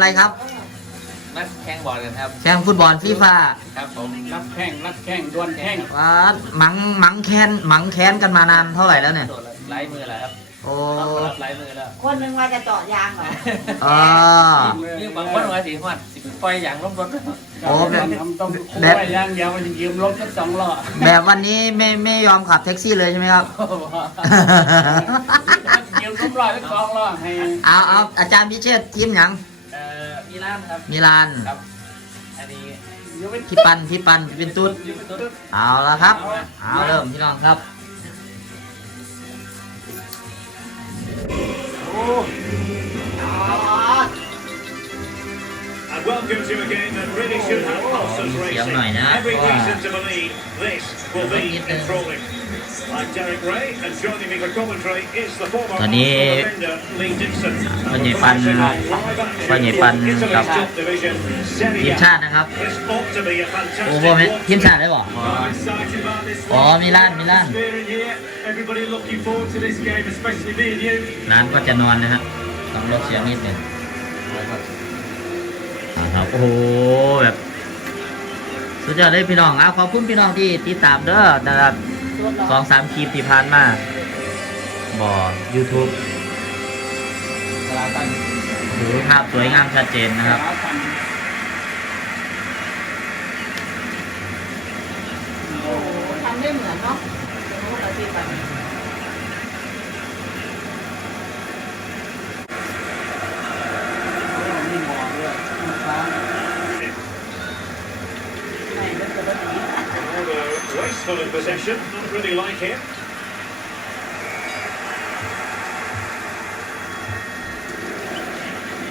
อะไรครับ นักแข่งบอลกันครับแข่งฟุตบอลฟีฟ่าครับผมรับแข้งรับแข้งดวลแข้งว่าหมังหมังแค้นหมังแค้นกันมานานเท่าไหร่แล้วเนี่ยโดดไล่มือแล้วครับโอ้ต้องรับไล่มือแล้วคนหนึ่งว่าจะเจาะยางเหรออ่านี่บางคนว่าสีหวัดสิปล่อยอย่างล้มรถโอ้แบบทำต้องแบบคุยอย่างเดียวมันจะยืมรถสักสองล้อแบบวันนี้ไม่ไม่ยอมขับแท็กซี่เลยใช่ไหมครับยืมรถล้อสักสองล้อให้เอาเอาอาจารย์พิเชษทีมหยังเอ่อมีร้านครับมิลาน ครับ อันนี้ยืมเป็นพี่ปันพี่ปันเป็นตุ๊ดยูเป็นตุ๊ดเอาละครับ เอาเริ่มพี่น้องครับ And welcome to a game that really should have pulses racing. Every reason to believe this will be enthralling. I'm Derek Ray, and joining me for commentary is the former ตอนนี้ Arsenal defender Lee Dixon. พ่อใหญ่ปัน Live พ่อ action ใหญ่ปัน from Italy's กับ top division, Serie ทีม A. ชาตินะครับ This ought to be a โอ้ fantastic โหแม่ one. ทีมชาติได้บ่ I'm excited about this อ๋อมิลานมิลาน atmosphere in here. Everybody looking forward to this game, especially me and you. ร้านก็จะนอนนะฮะต้องลดเสียงนิดหนึ่งเอาครับโอ้โหแบบสุดยอดเลยพี่น้องอะขอบคุณพี่น้องที่ติดตามเด้อนะครับ สองสามคลิปที่ผ่านมาบ่อ YouTube เวลาตั้งถือภาพสวยงามชัดเจนนะครับโอ้โหทำได้เหมือนเนาะรู้แล้วที่แบบ มีหมอด้วยฟ้า ไม่เลิกจะได้ดี Although wasteful in possession, not really like him.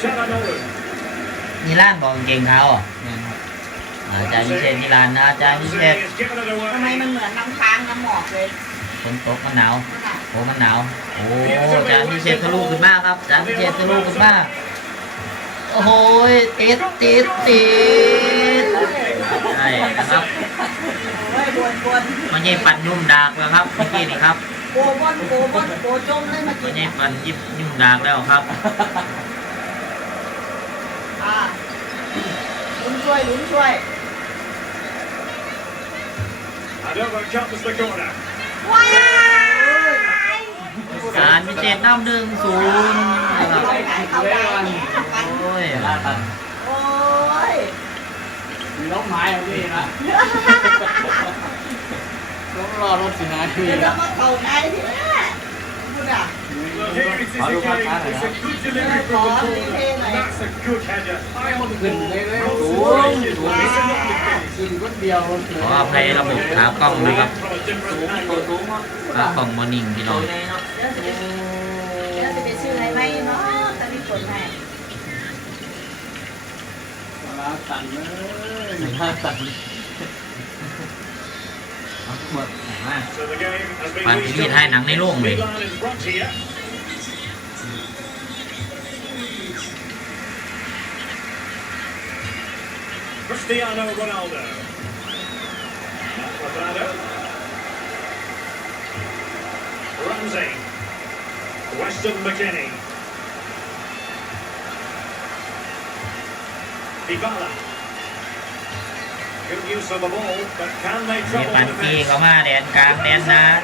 Chalanoglu. มิลานบอกกางเกงเขาอะเนี่ยครับอาจารย์พิเศษมิลานนะอาจารย์พิเศษ has given it ทำไม away. มันเหมือนน้ำค้างน้ำหมอกเลยฝนตกมันหนาวนั่นน่ะโอ้มันหนาวโอ้อาจารย์พิเศษทะลุขึ้นมากครับอาจารย์พิเศษทะลุขึ้นมากโอ้โหติดติดติดใช่นะครับ โอ้ยบวนบวนมันยังปั่นยุ่มดากแล้วครับเมื่อกี้นี่ครับโกบอนโกบอนโกจมเลยเมื่อมันกี้ยังปั่นยิบยุ่มดากแล้วครับอ่าลุ้นช่วยลุ้นช่วย And over comes the corner. ว้ายอาจารย์พิเศษน้ำหนึ่งศูนย์นะครับเข้าไหนเข้าไหนเนี่ยกันโอ้ยเวลาตั้งโอ้ย มีรถไม้เอาพี่นะต้อง รอรถสินะพี่เดี๋ยวเรานะมาเข้าไหนทีนี้พูดอะ Well, here it is again. It's a good delivery from the corner. That's a good header. I on the ขึ้น ball. เลยเลย Well โอ้ย situated. It's a lovely finish. ขึ้นรถเดียวเลยขออภัยระบบขากล้องนะครับ From a different ตัว angle. สูงมากขากล้องมอนิ่งพี่น้ตัอวงใหญ่เนาะเดี๋ยวจะไปเดี๋ยวจะไปซื้ออะไรไหมเนาะตอนนี้ฝนให้เวลาสั่นเลยหนึ่งห้าตัดเอาหมด มา So the game has been ปั่นที่นี่ให้หนังในโรงเลย Milan in front here. Cristiano Ronaldo. Quadrado. Ramsey. Weston McKinney. Dybala. Good use of the ball, but can they มีปันกี้เข้ามาแดนกลางแดนนาน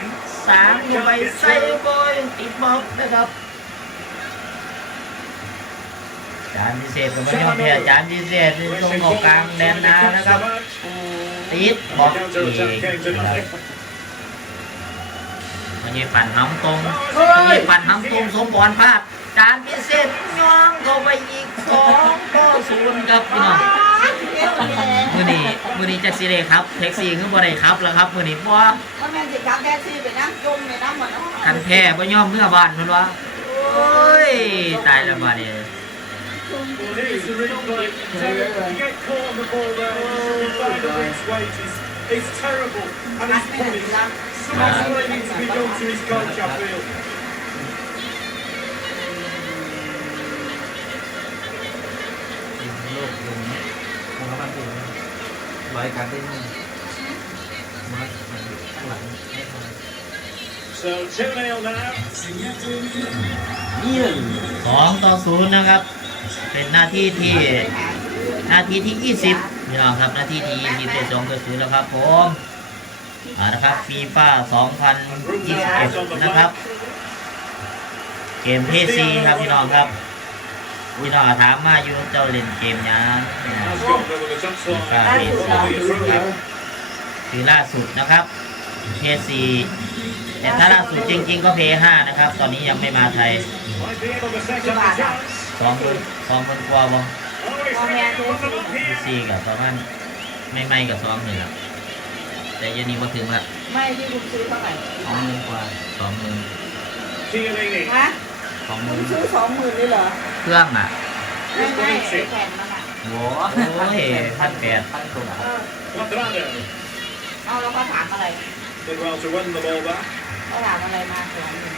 สามอยู่ไปใส่บอยติดบล็อกนะครับจานพิเศษกับไม่ยอมแพ้จานพิเศษที่ตรงออกกลางแดนนานะครับติดบล็อกอีกนะครับมันยังปั่นน้ำตรงมันยังปั่นน้ำตรงสมบอลพลาดจานพิเศษย่องเข้าไปอีกสองต่อศูนย์ครับพี่น้อง มือนี้มือนี้จะซีเลยครับแท็กซี่คือบ่ได้ครับแล้วครับมือนี้เพราะว่าถ้าแม่นสิครับแม่ซีไปน้ำจมไปน้ำหมดเนาะคันแพ้บ่ยอมเมื่อบ้านเพิ่นว่าโอ้ยตายแล้วบัดนี้ Well, here's the รายการได้นี่มาข้างหลังไม่ทำ So 2 0 now. นี่เลยสองต่อศูนย์นะครับ And เป็นหน้าที่ที่หน้าที่ที่20พี่น้องครับหน้าที่ที่20เป็นสองตัวศูนย์แล้วครับผมอ่านะครับฟีฟ่า2021นะครับ เกมเพซีครับพี่น้องครับ พี่น้องถามมาอยู่เจ้าเล่นเกมยัง Has got over the touchline. ฟี All ฟ่า the way through ครับ there. คือล่าสุดนะครับเพซีแต่ถ้าล่าสุดจริง ๆ ก็เพห้านะครับ ตอนนี้ยังไม่มาไทย Might be able to set up the chance. สองคนสองคนกว่าบ่ Oh, he's trying to put them up พี here. ซีกับประมาณไม่ไม่กับสองหนึ่งครับแต่ยันนี้มาถึงละไม่ที่คุณซื้อเท่าไหร่สองหมื่นกว่าสองหมื่น Chiellini. ฮะสองหคุมื่ณนซื้อสองหมื่นเลยเหรอ เครื่องอะไม่ไม่ไอ้แผ่นมันอะโว้โอ้ยพันแปดพันกว่าเออ Quadrado. เอาแล้วก็ถามอะไร Did well to win the ball back. ก็ถามอะไรมาสองหมื่น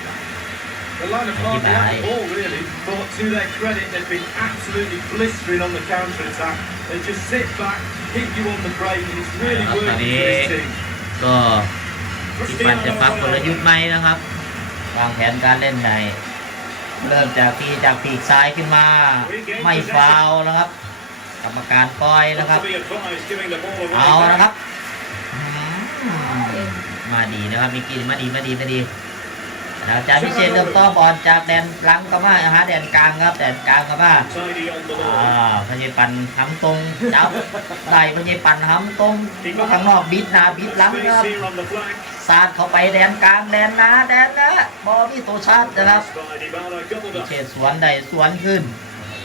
The line of play they had the ball really, but to their credit, they've been absolutely blistering on the counter attack. They just sit back, hit you on the break, and it's really Yeah, working for this team. ก็ที่ปันจะปรับกลยุทธ์ไหมนะครับ วางแผนการเล่นใน เริ่มจากทีจากปีกซ้ายขึ้นมา ไม่ฟาวล์นะครับ กรรมการปล่อยนะครับ เอานะครับ มาดีนะครับมีกินมาดีมาดีมาดี แล้วจากพิเศษเริ่มต้อบอลจากแดนหลังก็มาหาแดนกลางครับแดนกลางก็มาอ่า ball. พญปันทำตรงจับได้พญปันทำตรงข้างนอกบิดหน้าบิดหลังครับ here on the flank. สาดเข้าไปแดนกลางแดนหนาแดนนะบอลที่ตัวชาตินะครับพิเศษสวนใดสวนขึ้น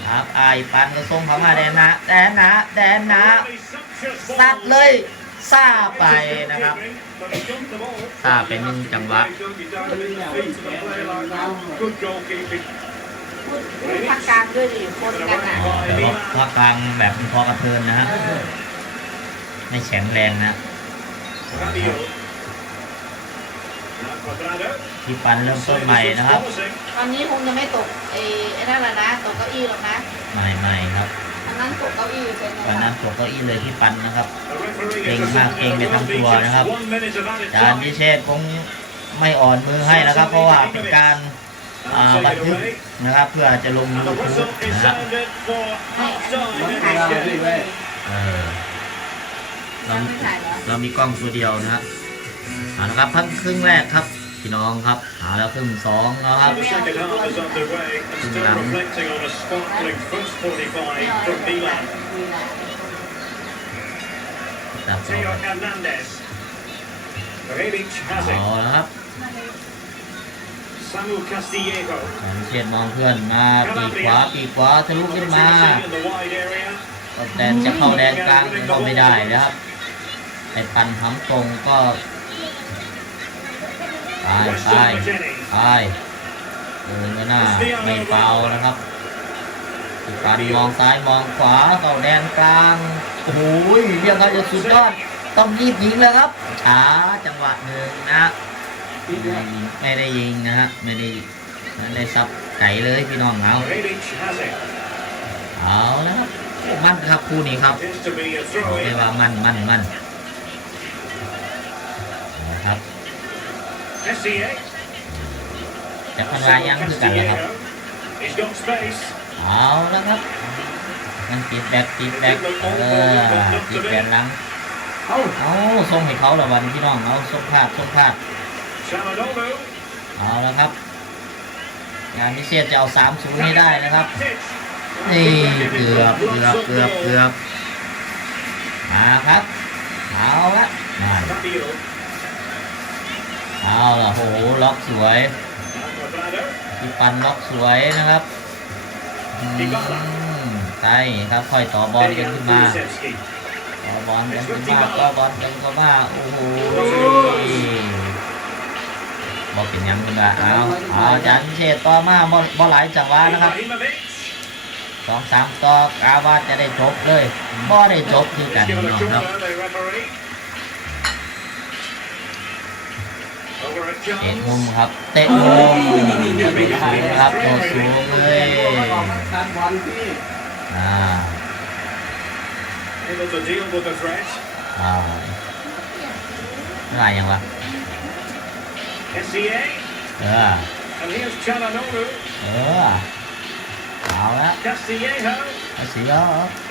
ครับไอปันก็ส่งเข้ามาแดนหนาแดนหนาแดนหนา Really sumptuous สัดเลย ซาไปนะครับ But he jumped the ball. ซาเป็นหนึ่งจังหวะ Don't be down at the feet of a player like that. Good goalkeeping. พูดพูดภาคกลางด้วยดิคนกันอะแต่ว่าภาคกลางแบบพอกระเทินนะฮะไม่แข็งแรงนะ Rabiot. Now Quadrado. ที่ปันเริ่มต้นใหม่นะครับ Promising. ตอนนี้คงจะไม่ตกไอ้ไอ้นั่นแหละนะ ตกเก้าอี้หรอกนะ ใหม่ๆครับอั นนั้นตกเก้าอี้เป็นไงวันวะนั้นตัวเก้าอี้เลยที่ปันนะครับ The referee เก่ง has มาก decided เก่งไป on the ทั้ง run ตัว beat. นะครับ One minute of added จาน time. พิเชษคงไม่อ่อนมือให้นะครับ เพราะว่าเป็นการอ่า And บัน take it ทึก away. นะครับ เพื่อจะลง And ยู the ทูบ whistle is นะครับ sounded for ไม่อัน half นี้ time มัน in ถ่าย this เลย game. เออเราไม่ถ่ายเหรอเรามีกล้องตัวเดียวนะครับเอาละครับพักครึ่งแรกครับ พี่น้องครับ หาแล้วครึ่งสองแล้วครับ And the second half is underway and still reflecting on a sparkling first 45 from Milan. จับต่อ Theo Hernandez. Rebic has เอา it. ละครับ Samu Castillejo. สอนเชียนมองเพื่อนมาปีกขวาปีกขวาทะลุขึ้นมา Opportunity in the wide area. ก็แดนจะเข้าแดนกลางก็ไม่ได้นะครับไอ้ปันหำตรงก็ ตาย Weston ตายตายเดินก็หน้าไม่เปล่านะครับปันมองซ้ายมองขวาเข้าแดนกลางโอ้โหเรียกเขาจะสุดยอดต้องรีบยิงแล้วครับช้าจังหวะหนึ่งนะไม่ได้ยิงนะฮะไม่ได้ไม่ได้ซับไก่เลยพี่น้องเอาเอาแล้วครับ มันครับคู่นี้ครับ It is to be a บอกว่ามันมันมัน จะพันวายังคือกันแล้วครับ He's got space. เอาแล้วครับมันติดแบกติดแบกเออติดแบกหลังเอ้าเอาส่งให้เขาละวันพี่น้องเอาส่งพลาดส่งพลาด Chamanolo. เอาแล้วครับ งานพิเศษจะเอาสามศูนย์ให้ได้นะครับ Matic. นี่เกือบเกือบเกือบเกือบมาครับ เอาละมา Rabiot. เอาล่ะโหล็อกสวยที่ปันล็อกสวยนะครับใช่ครับค่อยต่อบอลกันขึ้นมาต่อบอลกันขึ้นมาต่อบอลกันเข้ามาโอ้โหบอลเป็นยังขึ้นมาเอาเอาจันเชษต่อมาบอลบอลหลายจังหวะนะครับสองสามต่อกาวาจะได้จบเลยบ่ได้จบคือกันน้องครับ corner, the referee. Over a เตะ chance. มุมครับ เตะมุมไม่ได้ครับโดดสูงเลยการบอลที่อ่า Able to deal with the threat. อ่าอะไรยังวะ SCA. เออ And here's Chalanolu. เออเอาเอาละ Castillejo. อาเสีย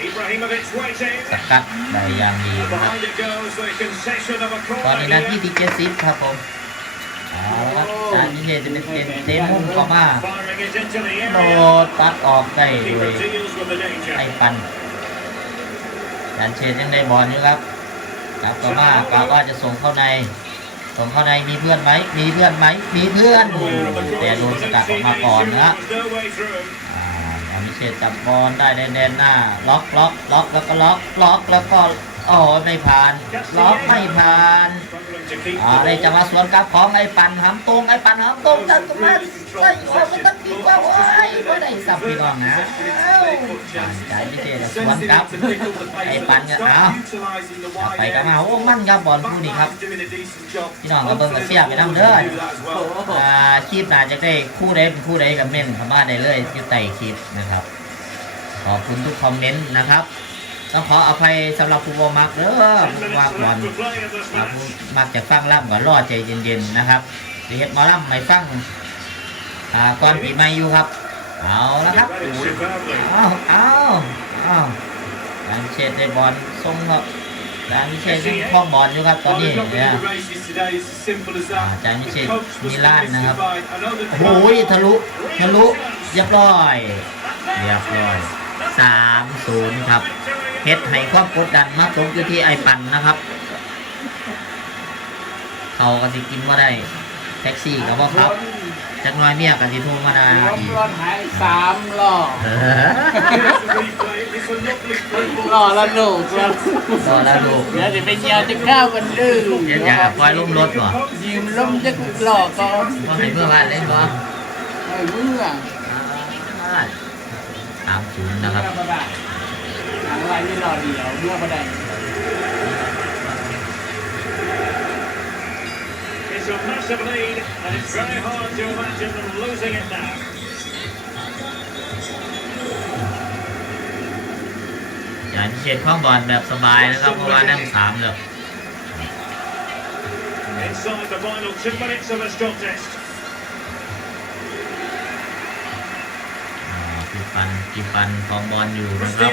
Ibrahimovic waiting. สกัดได้อย่างดี And นะครับ behind it goes the concession of a ตอน corner นี้นาที here. ที่เจ็ดสิบครับผม เอาละครับจานเศษจะเป็นเต็มเต็มมุมเข้ามาโดดปัดออกได้ด Keeper ยไอ้ปันจานเชนยังได้บอลอยู่ครับจับเข้ามากาว่าจะส่งเข้าใน ส่งเข้าในมีเพื่อนไหมมีเพื่อนไหมมีเพื่อนแต่โดนสกัดออกมาก่อนนะอ่าอามิเชษจับบอลได้ในแดนหน้า ล็อกล็อกล็อกแล้วก็ล็อกล็อกแล้วก็ โอ้ไม่ผ่านล็อกไม่ผ่านอ่าได้จะมาสวนกลับของไอ้ปันหำตรงไอ้ปันหำตรงจัดก็มาใส่โอ้มันต้องกินว่าโอ้ยไม่ได้สับพี่น้องนะใจไม่เจสวนกลับไอ้ปันเนี่ยเอาไปกันมาโอ้มันครับบอลคู่นี้ครับพี่น้องก็เบิ่งกับเสียไปน้ำเด้ออ่าคลิปน่าจะได้คู่ใดเป็นคู่ใดกับเม่นเข้ามาได้เลยอยู่ใต้คลิปนะครับขอบคุณทุกคอมเมนต์นะครับ ต้องขออภัยสำหรับผู้บ่มักเด้อผู้ว่าก่อน left to play in this ครับ match. มักจะฟังล่ำก่อนรอใจเย็นๆนะครับสิเฮ็ดหมอล่ำไม่ฟังอ่าก่อนปีใหม่อยู่ครับ เอาละครับเอาเอาเอาการเชดได้บอลทรงครับการเชดยังคล้องบอลอยู่ครับตอนนี้เนี่ยจารย์พิเชษมิลานนะครับโอ้โหทะลุทะลุเรียบร้อยเรียบร้อยสามศูนย์ครับ เฮ็ดให้ความกดดันมาตกอยู่ที่ไอปันนะครับ เขาก็สิกินว่าได้แท็กซี่กับว่าครับจักหน้อยเมียกับสิโทรมาได้รถอีกรถหายสามล้อเออ It's a lovely through ล้อละหนูกแล้วรอแล้วลูกเดี๋ยวจะไปเยี่ยวจะข้าวกันดื้อเดี๋ยวจะปล่อยลงรถบ่ยืมล้มจะหล่อก่อนว่าให้เมื่อวานเล่นบ่ไอ้เมื่อสามศูนย์นะครับ เมื่อบ่ได้หลังไรนี่หล่อเดียวเมื่อบ่ได้ It's a massive lead, and it's very hard to imagine them losing it now. อย่าเช็ดข้องบอลแบบสบายนะครับเพราะว่านั่งสามเลย Inside the final two minutes of this contest. ปันพี่ปันของบอลอยู่นะครับ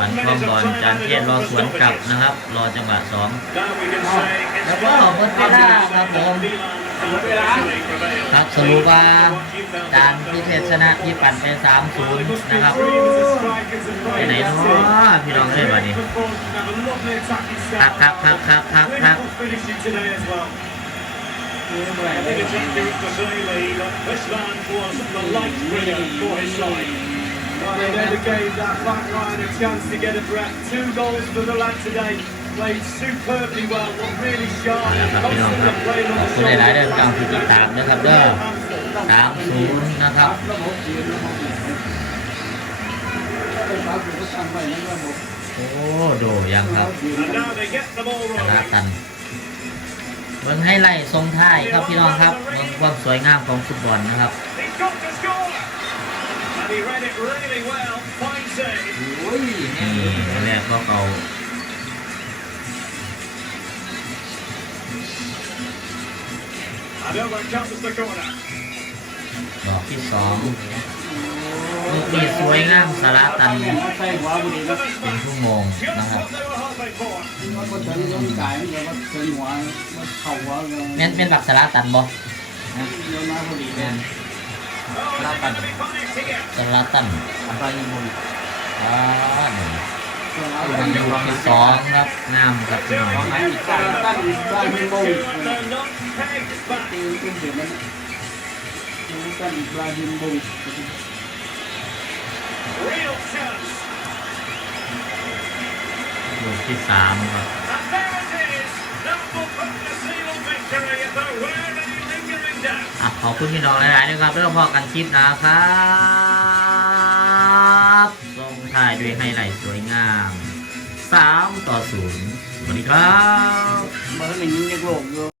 ปัน one ข้องบอลจานเทียนรอสวนกลับนะครับ รอจังหวะสองแล้วก็หมดเวลาครับผมครับสรุปว่าจานพิเศษชนะพี่ปันไปสามศูนย์นะครับไปไหนเนาะพี่น้องเอ้ยบัดนี้ครับครับครับครับครับครับ They never gave that back line a chance to get a breath. Two goals for the lad today. Played superbly well, looked really sharp. นะครับพี่น้องครับ Constantly playing ข on อบ the คุณหลายๆ shoulder. เรื่องการติดตามนะครับเด้อสามศูนย์นะครับระบบยืนระบบยืนไอ้ฟ้าผมก็ตั้งไว้นั่นระบบโอ้โดยังครับ And now they get the ball ชนะ rolling. กัน เบิ่งให้ไล่ทรงท้ายครับพี่น้องครับเบิ่งความสวยงามของฟุตบอลนะครับนี่แรกก็เอาดอกที่สองลูกนี้สวยงามสาระตันเป็นชั่วโมงนะครับ what they were hoping for. มันก็ถึงร่างกายมันก็ว่าถึงหัวมันเข่าหัวเลยแม่นเป็นแบบสาระตันบ่เดี๋ยวมาบุรีแม่น Oh, it's going to be punished here. สาระตันอะไรยังบุรีอ่าหนึ่งตัวเราลูกเดี๋ยวที่สองครับงามครับพี่น้องหายตั้งตั้งได้ไม่งง They're not pegged back. คือคือเดี๋ยวมันมันตั้งปลาหินบุรี Real chance. ลูกที่สามครับขอบคุณพี่น้องหลายๆนะครับแล้วพอกันคลิปนะครับลงท้ายด้วยไฮไลท์สวยงาม3ต่อ0สวัสดีครับมันหนึ่งยังโลกอยู่